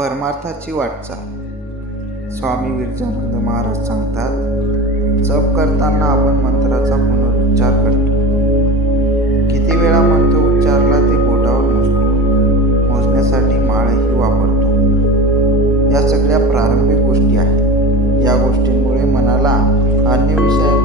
परमार्थाची वाटचाल. स्वामी विरजानंद महाराज सांगतात, जप करताना आपण मंत्राचा पुनरुच्चार करतो. किती वेळा मंत्र उच्चारला ते बोटावर मोजतो. मोजण्यासाठी माळही वापरतो. या सगळ्या प्रारंभिक गोष्टी आहेत. या गोष्टींमुळे मनाला अन्य विषयांना